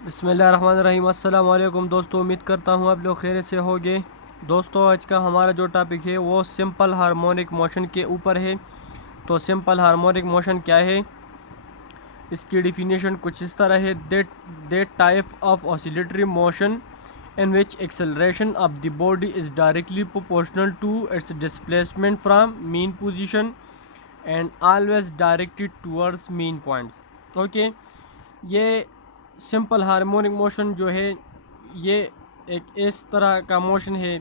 बिस्मिल्लाहिर्रहमानिर्रहीम। अस्सलाम वालेकुम दोस्तों, उम्मीद करता हूँ आप लोग खैर से होंगे। दोस्तों, आज का हमारा जो टॉपिक है वो सिंपल हार्मोनिक मोशन के ऊपर है। तो सिंपल हार्मोनिक मोशन क्या है, इसकी डिफिनेशन कुछ इस तरह है। That type of oscillatory motion in which acceleration of the body is directly proportional to its displacement from mean position and always directed towards mean points। Okay, ये simple harmonic motion जो है ये एक इस तरह का मोशन है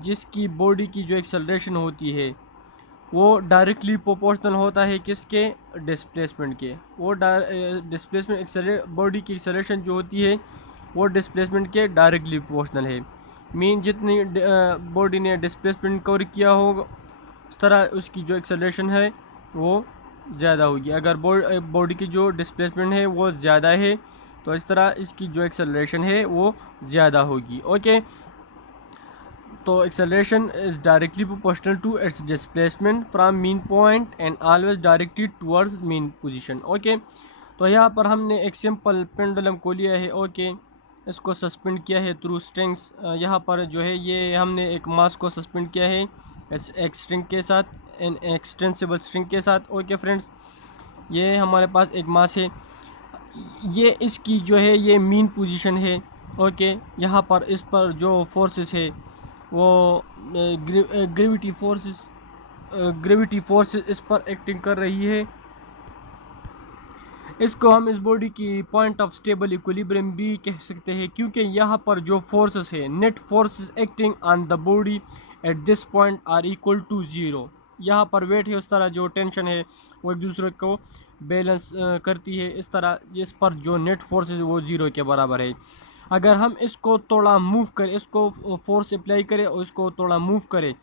जिसकी बॉडी की जो एक्सेलरेशन होती है वो डायरेक्टली प्रोपोर्शनल होता है किसके, डिस्प्लेसमेंट के। वो डिस्प्लेसमेंट बॉडी की एक्सेलरेशन जो होती है वो डिस्प्लेसमेंट के डायरेक्टली प्रोपोर्शनल है। मीन जितनी बॉडी ने डिस्प्लेसमेंट कवर किया हो उस तरह उसकी जो एक्सेलरेशन है वो ज़्यादा होगी। अगर बॉडी की जो डिस्प्लेसमेंट है वो ज़्यादा है तो इस तरह इसकी जो एक्सेलरेशन है वो ज़्यादा होगी। ओके, तो acceleration is directly proportional to its displacement from mean point and always directed towards mean position. Okay, तो यहाँ पर हमने एक सिंपल पेंडुलम को लिया है। ओके, इसको सस्पेंड किया है थ्रू स्ट्रिंग्स। यहाँ पर जो है ये हमने एक मास को सस्पेंड किया है एक स्ट्रिंग के साथ, एन एक्सटेंसिबल स्ट्रिंग के साथ। ओके फ्रेंड्स, ये हमारे पास एक मास है, ये इसकी जो है ये मीन पोजीशन है। ओके, यहाँ पर इस पर जो फोर्सेस है वो ग्रेविटी फोर्सेस इस पर एक्टिंग कर रही है। इसको हम इस बॉडी की पॉइंट ऑफ स्टेबल इक्विलिब्रियम भी कह सकते हैं, क्योंकि यहाँ पर जो फोर्सेस है, net forces acting on the body at this point are equal to zero. यहाँ पर वेट है, उस तरह जो टेंशन है वो एक दूसरे को बैलेंस करती है। इस तरह इस पर जो नेट फोर्स है वो ज़ीरो के बराबर है। अगर हम इसको थोड़ा मूव करें, इसको फोर्स अप्लाई करें और इसको थोड़ा मूव करें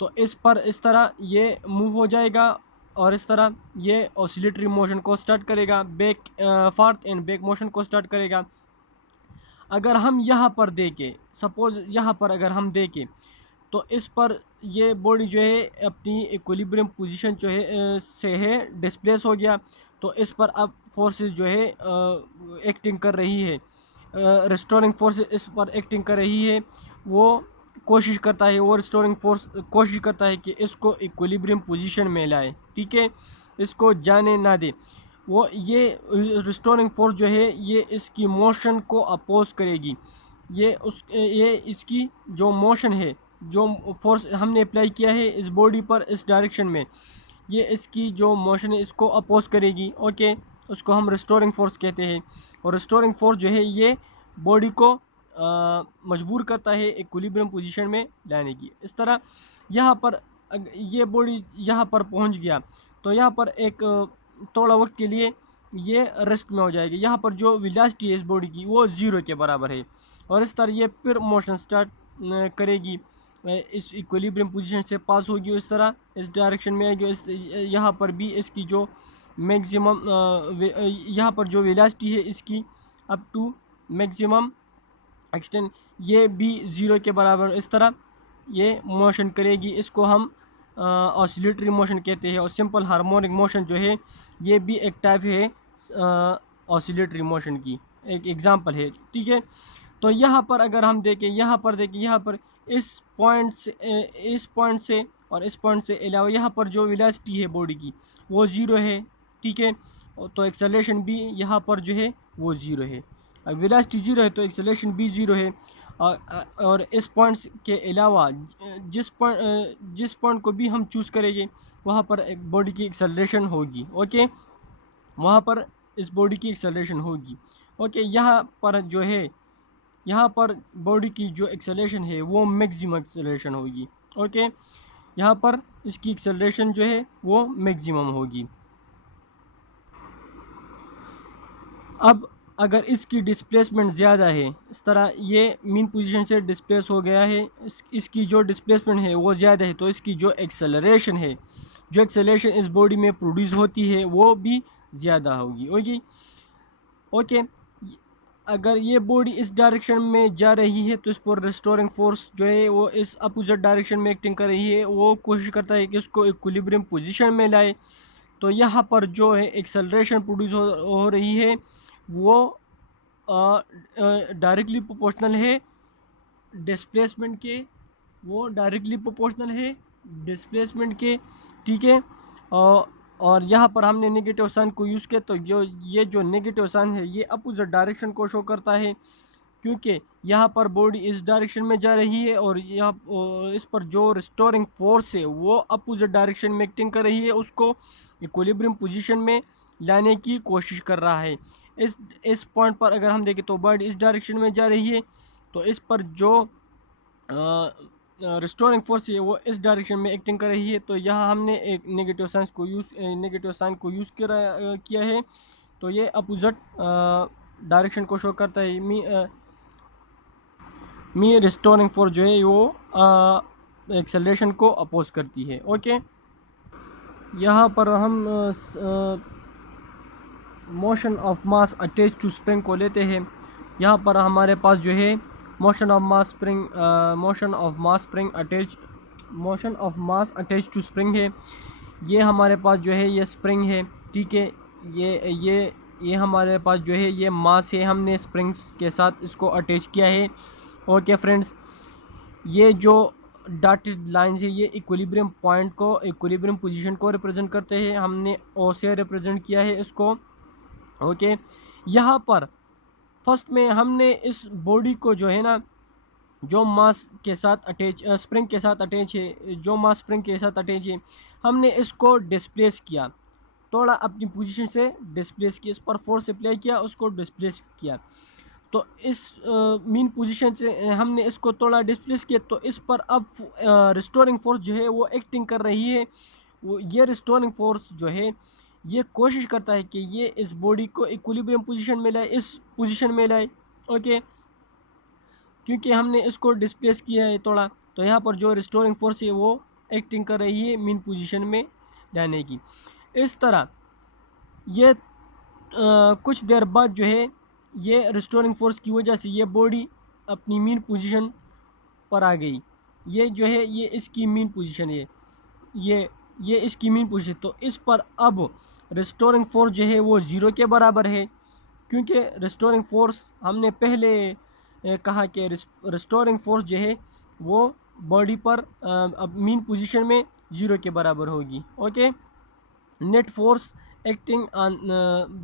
तो इस पर इस तरह ये मूव हो जाएगा और इस तरह ये ऑसिलेटरी मोशन को स्टार्ट करेगा, back forth and back motion को स्टार्ट करेगा। अगर हम यहाँ पर देखें, सपोज यहाँ पर अगर हम देखें तो इस पर ये बॉडी जो है अपनी इक्विलिब्रियम पोजीशन जो है से है डिस्प्लेस हो गया। तो इस पर अब फोर्सेस जो है एक्टिंग कर रही है, रिस्टोरिंग फोर्स इस पर एक्टिंग कर रही है। वो कोशिश करता है, वो रिस्टोरिंग फोर्स कोशिश करता है कि इसको इक्विलिब्रियम पोजीशन में लाए, ठीक है, इसको जाने ना दे। वो ये रिस्टोरिंग फोर्स जो है ये इसकी मोशन को अपोज करेगी। ये इसकी जो मोशन है, जो फोर्स हमने अप्लाई किया है इस बॉडी पर इस डायरेक्शन में, ये इसकी जो मोशन है इसको अपोज करेगी। ओके, उसको हम रिस्टोरिंग फोर्स कहते हैं। और रिस्टोरिंग फोर्स जो है ये बॉडी को मजबूर करता है इक्विलिब्रियम पोजीशन में लाने की। इस तरह यहाँ पर ये बॉडी यहाँ पर पहुँच गया तो यहाँ पर एक थोड़ा वक्त के लिए ये रेस्ट में हो जाएगी। यहाँ पर जो वेलोसिटी है इस बॉडी की वो ज़ीरो के बराबर है और इस तरह ये फिर मोशन स्टार्ट करेगी, इस इक्विलिब्रियम पोजीशन से पास होगी, इस तरह इस डायरेक्शन में आएगी। इस यहाँ पर भी इसकी जो मैक्सिमम यहाँ पर जो वेलोसिटी है इसकी अप टू मैक्सिमम एक्सटेंड ये भी ज़ीरो के बराबर इस तरह ये मोशन करेगी। इसको हम ऑसिलेटरी मोशन कहते हैं। और सिंपल हार्मोनिक मोशन जो है ये भी एक टाइप है ऑसिलेटरी मोशन की, एक एग्जांपल है, ठीक है। तो यहाँ पर अगर हम देखें, यहाँ पर इस पॉइंट से और इस पॉइंट से अलावा यहाँ पर जो वेलोसिटी है बॉडी की वो ज़ीरो है, ठीक है। तो एक्सेलरेशन भी यहाँ पर जो है वो ज़ीरो है। वेलोसिटी ज़ीरो है तो एक्सेलरेशन भी ज़ीरो है। और इस पॉइंट्स के अलावा जिस पॉइंट को भी हम चूज़ करेंगे वहाँ पर एक बॉडी की एक्सेलरेशन होगी। ओके, वहाँ पर इस बॉडी की एक्सेलरेशन होगी। ओके, यहाँ पर जो है यहाँ पर बॉडी की जो एक्सेलरेशन है वो मैक्सिमम एक्सेलरेशन होगी। ओके, यहाँ पर इसकी एक्सेलरेशन जो है वो मैक्सिमम होगी। अब अगर इसकी डिस्प्लेसमेंट ज़्यादा है, इस तरह ये मीन पोजीशन से डिस्प्लेस हो गया है, इसकी जो डिस्प्लेसमेंट है वो ज़्यादा है तो इसकी जो एक्सेलरेशन है, जो एक्सेलरेशन इस बॉडी में प्रोड्यूस होती है वो भी ज़्यादा होगी। ओके, अगर ये बॉडी इस डायरेक्शन में जा रही है तो इस पर रिस्टोरिंग फोर्स जो है वो इस अपोजिट डायरेक्शन में एक्टिंग कर रही है, वो कोशिश करता है कि इसको इक्विलिब्रियम पोजीशन में लाए। तो यहाँ पर जो है एक्सेलरेशन प्रोड्यूस हो रही है वो डायरेक्टली प्रोपोर्शनल है डिस्प्लेसमेंट के, वो डायरेक्टली प्रोपोर्शनल है डिस्प्लेसमेंट के, ठीक है। और यहाँ पर हमने नेगेटिव साइन को यूज़ किया, तो ये जो नेगेटिव साइन है ये अपोजिट डायरेक्शन को शो करता है, क्योंकि यहाँ पर बॉडी इस डायरेक्शन में जा रही है और इस पर जो रिस्टोरिंग फोर्स है वो अपोजिट डायरेक्शन में एक्टिंग कर रही है, उसको इक्विलिब्रियम पोजीशन में लाने की कोशिश कर रहा है। इस पॉइंट पर अगर हम देखें तो बॉडी इस डायरेक्शन में जा रही है, तो इस पर जो रिस्टोरिंग फोर्स है वो इस डायरेक्शन में एक्टिंग कर रही है। तो यहाँ हमने एक नेगेटिव साइन को यूज़ किया है, तो ये अपोजिट डायरेक्शन को शो करता है। मी रिस्टोरिंग फोर्स जो है वो एक्सेलरेशन को अपोज करती है। ओके, यहाँ पर हम motion of mass attach to spring को लेते हैं। यहाँ पर हमारे पास जो है motion of mass attach to spring है। ये हमारे पास जो है ये स्प्रिंग है, ठीक है। ये हमारे पास जो है ये मास है, हमने स्प्रिंग के साथ इसको अटैच किया है। ओके फ्रेंड्स, ये जो डॉटेड लाइंस है ये इक्विलिब्रियम पॉइंट को, इक्विलिब्रियम पोजीशन को रिप्रेजेंट करते हैं। हमने ओ से रिप्रेजेंट किया है इसको। ओके, यहाँ पर फर्स्ट में हमने इस बॉडी को जो है ना, जो मास के साथ अटैच स्प्रिंग के साथ अटैच है, जो मास स्प्रिंग के साथ अटैच है, हमने इसको डिस्प्लेस किया, थोड़ा अपनी पोजीशन से डिस्प्लेस किया, इस पर फोर्स अप्लाई किया, उसको डिस्प्लेस किया। तो इस मीन पोजीशन से हमने इसको थोड़ा डिस्प्लेस किया, तो इस पर अब रिस्टोरिंग फोर्स जो है वो एक्टिंग कर रही है। वो ये रिस्टोरिंग फोर्स जो है ये कोशिश करता है कि ये इस बॉडी को इक्विलिब्रियम पोजीशन में लाए, इस पोजीशन में लाए। ओके, क्योंकि हमने इसको डिस्प्लेस किया है थोड़ा, तो यहाँ पर जो रिस्टोरिंग फोर्स है वो एक्टिंग कर रही है मीन पोजीशन में लाने की। इस तरह ये कुछ देर बाद जो है ये रिस्टोरिंग फोर्स की वजह से ये बॉडी अपनी मीन पोजीशन पर आ गई। ये जो है ये इसकी मीन पोजीशन है, ये इसकी मीन पोजीशन। तो इस पर अब रिस्टोरिंग फोर्स जो है वो ज़ीरो के बराबर है, क्योंकि रिस्टोरिंग फोर्स हमने पहले कहा कि रिस्टोरिंग फोर्स जो है वो बॉडी पर अब मीन पोजीशन में ज़ीरो के बराबर होगी। Okay, net force acting on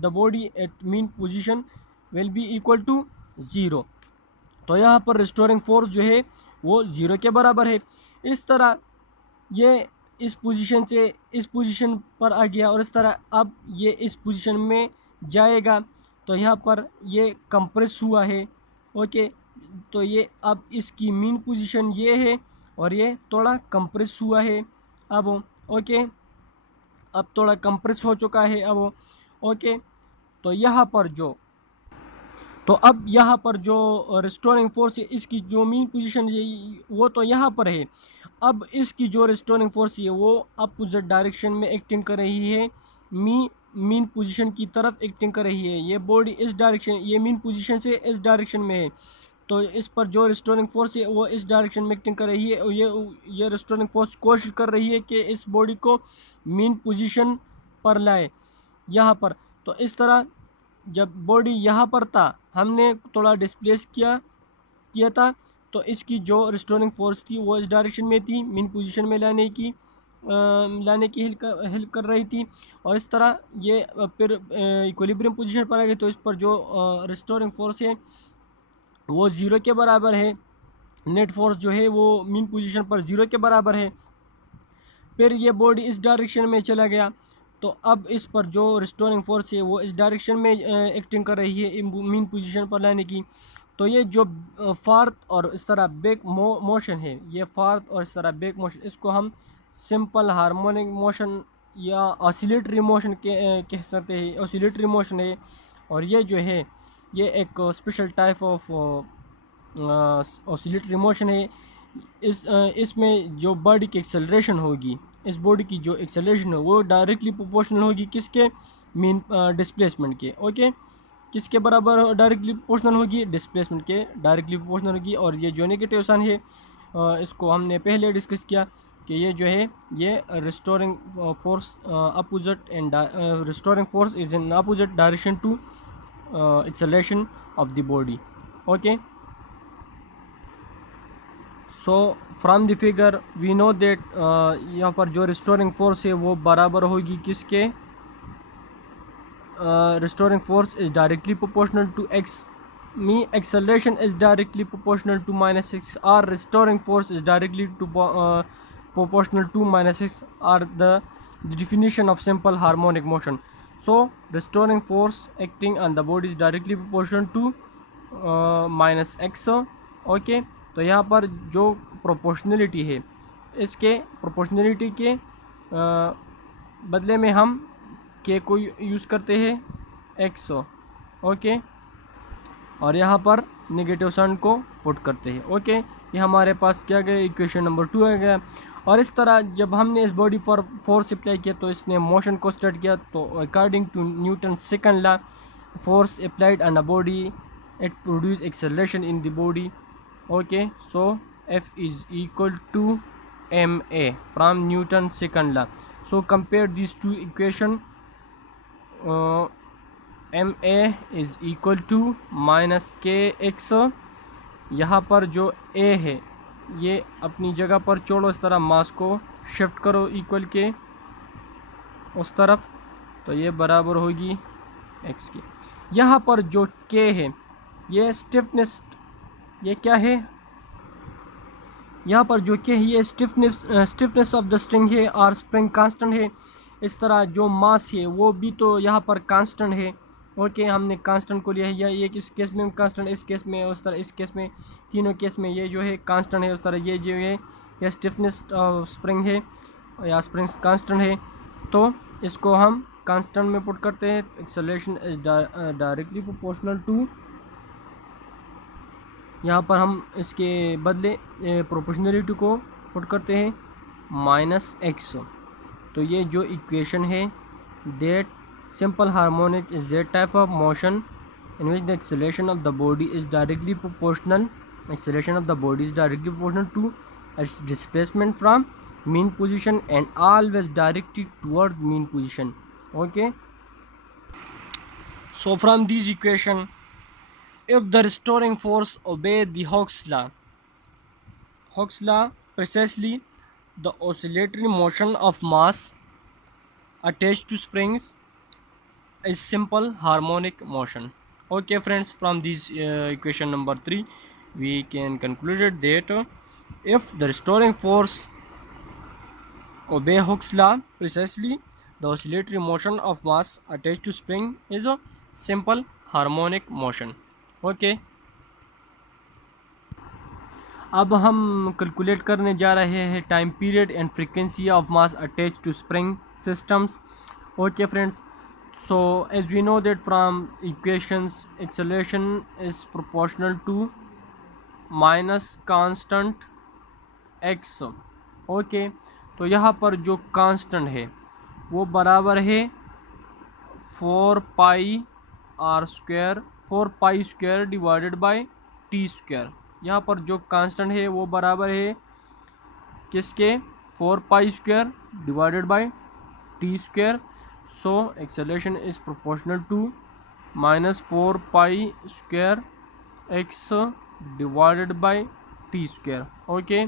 the body at mean position will be equal to zero. तो यहाँ पर रिस्टोरिंग फोर्स जो है वो ज़ीरो के बराबर है। इस तरह ये इस पोजीशन से इस पोजीशन पर आ गया और इस तरह अब ये इस पोजीशन में जाएगा। तो यहाँ पर ये कंप्रेस हुआ है। ओके, तो ये अब इसकी मीन पोजीशन ये है और ये थोड़ा कंप्रेस हुआ है अब। ओके, अब थोड़ा कंप्रेस हो चुका है अब। ओके, तो यहाँ पर जो रिस्टोरिंग फोर्स है इसकी जो मीन पोजीशन है वो तो यहाँ पर है। अब इसकी जो रिस्टोरिंग फोर्स है वो अपोजिट डायरेक्शन में एक्टिंग कर रही है, मीन पोजीशन की तरफ एक्टिंग कर रही है। ये बॉडी इस डायरेक्शन, ये मीन पोजीशन से इस डायरेक्शन में है, तो इस पर जो रिस्टोरिंग फोर्स है वो इस डायरेक्शन में एक्टिंग कर रही है। और ये रिस्टोरिंग फोर्स कोशिश कर रही है कि इस बॉडी को मीन पोजीशन पर लाए यहाँ पर। तो इस तरह जब बॉडी यहाँ पर था, हमने थोड़ा डिस्प्लेस किया था, तो इसकी जो रिस्टोरिंग फोर्स थी वो इस डायरेक्शन में थी, मीन पोजीशन में लाने की हेल्प कर रही थी। और इस तरह ये फिर इक्विलिब्रियम पोजीशन पर आ गई, तो इस पर जो रिस्टोरिंग फोर्स है वो ज़ीरो के बराबर है। नेट फोर्स जो है वो मीन पोजीशन पर ज़ीरो के बराबर है। फिर ये बॉडी इस डायरेक्शन में चला गया, तो अब इस पर जो रिस्टोरिंग फोर्स है वो इस डायरेक्शन में एक्टिंग कर रही है मीन पोजीशन पर लाने की। तो ये जो फार्थ और इस तरह बैक मोशन है, ये फार्थ और इस तरह बैक मोशन, इसको हम सिंपल हार्मोनिक मोशन या ऑसिलेटरी मोशन कह सकते हैं। ऑसिलेटरी मोशन है, और ये जो है ये एक special type of oscillatory motion है। इसमें जो बॉडी की एक्सेलरेशन होगी, इस बॉडी की जो एक्सेलरेशन है वो डायरेक्टली प्रोपोर्शनल होगी किसके, मीन डिस्प्लेसमेंट के। ओके, किसके बराबर डायरेक्टली प्रोपोर्शनल होगी, डिस्प्लेसमेंट के डायरेक्टली प्रोपोर्शनल होगी। और ये जो नेगेटिव साइन है इसको हमने पहले डिस्कस किया कि ये जो है ये restoring force opposite and restoring force is in opposite direction to acceleration of the body. Okay, so from the figure we know that यहाँ पर जो restoring force है वो बराबर होगी किसके, restoring force is directly proportional to x, me acceleration is directly proportional to minus 6, or restoring force is directly to proportional to minus 6, are the definition of simple harmonic motion. So restoring force acting on the body is directly proportional to minus x. Okay, तो यहाँ पर जो proportionality है, इसके proportionality के बदले में हम के को यूज़ करते हैं एक्स, ओके, और यहाँ पर नेगेटिव साइन को पुट करते हैं. ओके, ये हमारे पास क्या गया, इक्वेशन नंबर 2 आ गया. और इस तरह जब हमने इस बॉडी पर फोर्स अप्लाई किया तो इसने मोशन को स्टार्ट किया. तो according to Newton second law, force applied on a body it produce acceleration in the body. Okay, so F is equal to ma from Newton second law. So compare these two equation. ma is equal to minus kx. यहाँ पर जो a है ये अपनी जगह पर छोड़ो, इस तरह मास को शिफ्ट करो इक्वल के उस तरफ, तो ये बराबर होगी x की. यहाँ पर जो k है ये स्टिफनेस, ये क्या है, यहाँ पर जो क्या है ये स्टिफनेस ऑफ द स्ट्रिंग है और स्प्रिंग कांस्टेंट है. इस तरह जो मास है वो भी तो यहाँ पर कांस्टेंट है. ओके, हमने कांस्टेंट को लिया है, या ये किस केस में कांस्टेंट, इस केस में, उस तरह इस केस में, तीनों केस में ये जो है कांस्टेंट है. उस तरह ये जो है ये स्टिफनेस स्प्रिंग है या स्प्रिंग कांस्टेंट है, तो इसको हम कांस्टेंट में पुट करते हैं. Acceleration is directly proportional to, यहाँ पर हम इसके बदले प्रोपोर्शनलिटी को पुट करते हैं माइनस एक्स. तो ये जो इक्वेशन है, that simple harmonic is that type of motion in which the acceleration of the body is directly proportional, acceleration of the body is directly proportional to its displacement from mean position and always directed toward mean position. Okay, so from this equation, if the restoring force obey the Hooke's law precisely, the oscillatory motion of mass attached to springs is simple harmonic motion. Okay friends, from this equation number 3 we can conclude that if the restoring force obey Hooke's law precisely, the oscillatory motion of mass attached to spring is a simple harmonic motion. Okay, अब हम calculate करने जा रहे हैं time period and frequency of mass attach to spring systems. Okay friends, so as we know that from equations acceleration is proportional to minus constant x. Okay, तो यहाँ पर जो कांस्टेंट है वो बराबर है 4 pi R square, 4 pi square divided by T square. यहाँ पर जो कांस्टेंट है वो बराबर है किसके, 4 pi square divided by T square. So acceleration is proportional to minus 4 pi square X divided by T square. Okay,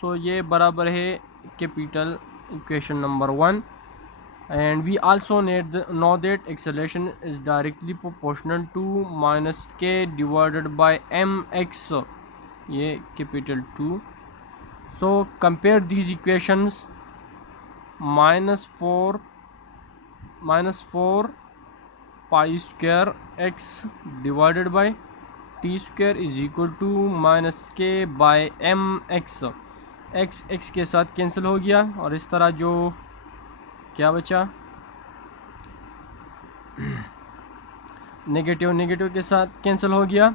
so ये बराबर है capital equation number 1. And we also know that acceleration is directly proportional to minus k divided by mx, ये capital 2. So compare these equations. minus 4 pi square x divided by t square is equal to minus k by mx. x के साथ cancel हो गया और इस तरह जो क्या बचा, नेगेटिव के साथ कैंसिल हो गया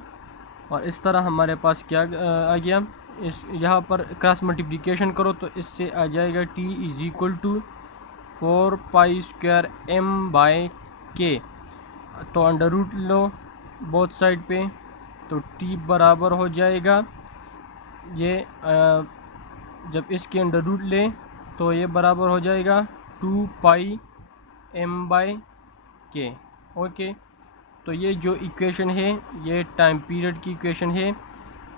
और इस तरह हमारे पास क्या आ गया, इस यहाँ पर क्रॉस मल्टीप्लिकेशन करो तो इससे आ जाएगा t is equal to 4 pi square m by k. तो अंडर रूट लो बोथ साइड पे, तो t बराबर हो जाएगा ये जब इसके अंडर रूट ले तो ये बराबर हो जाएगा 2 pi m by k. Okay, तो ये जो इक्वेशन है ये टाइम पीरियड की इक्वेशन है,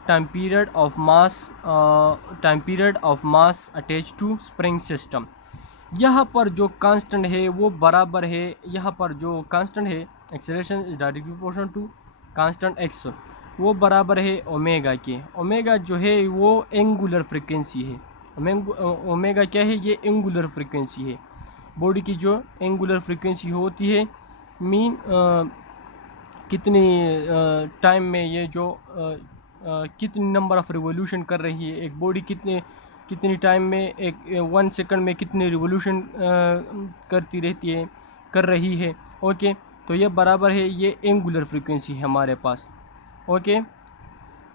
time period of mass attach to spring system. यहाँ पर जो कांस्टेंट है वो बराबर है, यहाँ पर जो कांस्टेंट है acceleration is directly proportional to constant x, वो बराबर है ओमेगा के। ओमेगा जो है वो एंगुलर फ्रीक्वेंसी है। ओमेगा क्या है? ये एंगुलर फ्रीक्वेंसी है। बॉडी की जो एंगुलर फ्रीक्वेंसी होती है मीन कितनी टाइम में ये जो कितनी नंबर ऑफ़ रिवोल्यूशन कर रही है एक बॉडी, कितनी टाइम में एक 1 सेकंड में कितनी रिवोल्यूशन कर रही है। ओके, तो ये बराबर है, ये एंगुलर फ्रीक्वेंसी है हमारे पास। ओके,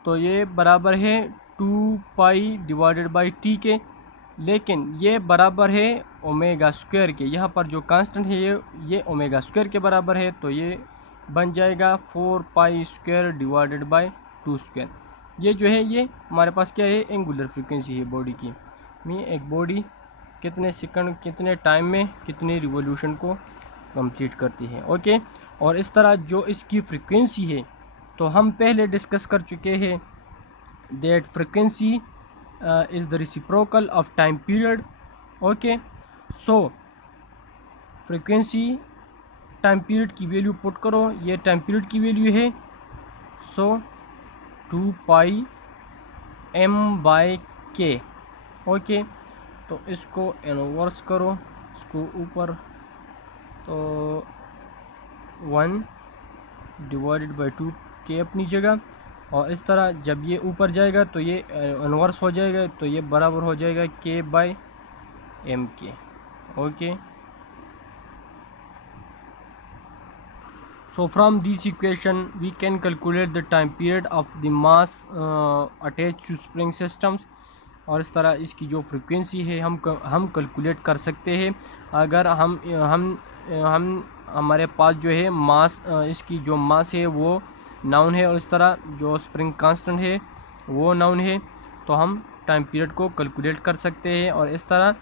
तो ये बराबर है 2 पाई डिवाइडेड बाई टी के, लेकिन ये बराबर है ओमेगा स्क्वायर के। यहाँ पर जो कांस्टेंट है ये ओमेगा स्क्वायर के बराबर है, तो ये बन जाएगा 4 pi square divided by 2 square. ये जो है ये हमारे पास क्या है? एंगुलर फ्रीक्वेंसी है बॉडी की। एक बॉडी कितने सेकंड कितने टाइम में कितनी रिवोल्यूशन को कंप्लीट करती है। ओके, और इस तरह जो इसकी फ्रीक्वेंसी है तो हम पहले डिस्कस कर चुके हैं that frequency is the reciprocal of time period. Okay, so frequency time period की वैल्यू पुट करो, ये टाइम पीरियड की वैल्यू है। सो 2 पाई m बाई के। ओके, तो इसको इनवर्स करो, इसको ऊपर, तो 1 डिवाइडेड बाई 2 के अपनी जगह, और इस तरह जब ये ऊपर जाएगा तो ये इनवर्स हो जाएगा, तो ये बराबर हो जाएगा k बाई m के। Okay, so from this equation we can calculate the time period of the mass attached to spring systems। और इस तरह इसकी जो फ्रीक्वेंसी है हम कैलकुलेट कर सकते हैं अगर हम हमारे पास जो है मास, इसकी जो मास है वो नाउन है, और इस तरह जो स्प्रिंग कांस्टेंट है वो नाउन है, तो हम टाइम पीरियड को कैलकुलेट कर सकते हैं। और इस तरह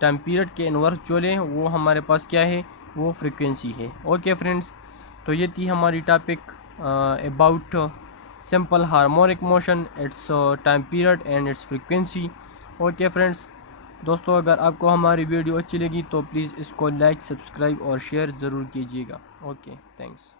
टाइम पीरियड के इन्वर्स जो है वो हमारे पास क्या है? वो फ्रीक्वेंसी है। ओके फ्रेंड्स, तो ये थी हमारी topic about simple harmonic motion, it's time period and it's frequency. Okay friends, दोस्तों अगर आपको हमारी वीडियो अच्छी लगी तो प्लीज़ इसको लाइक, सब्सक्राइब और शेयर ज़रूर कीजिएगा। Okay, thanks.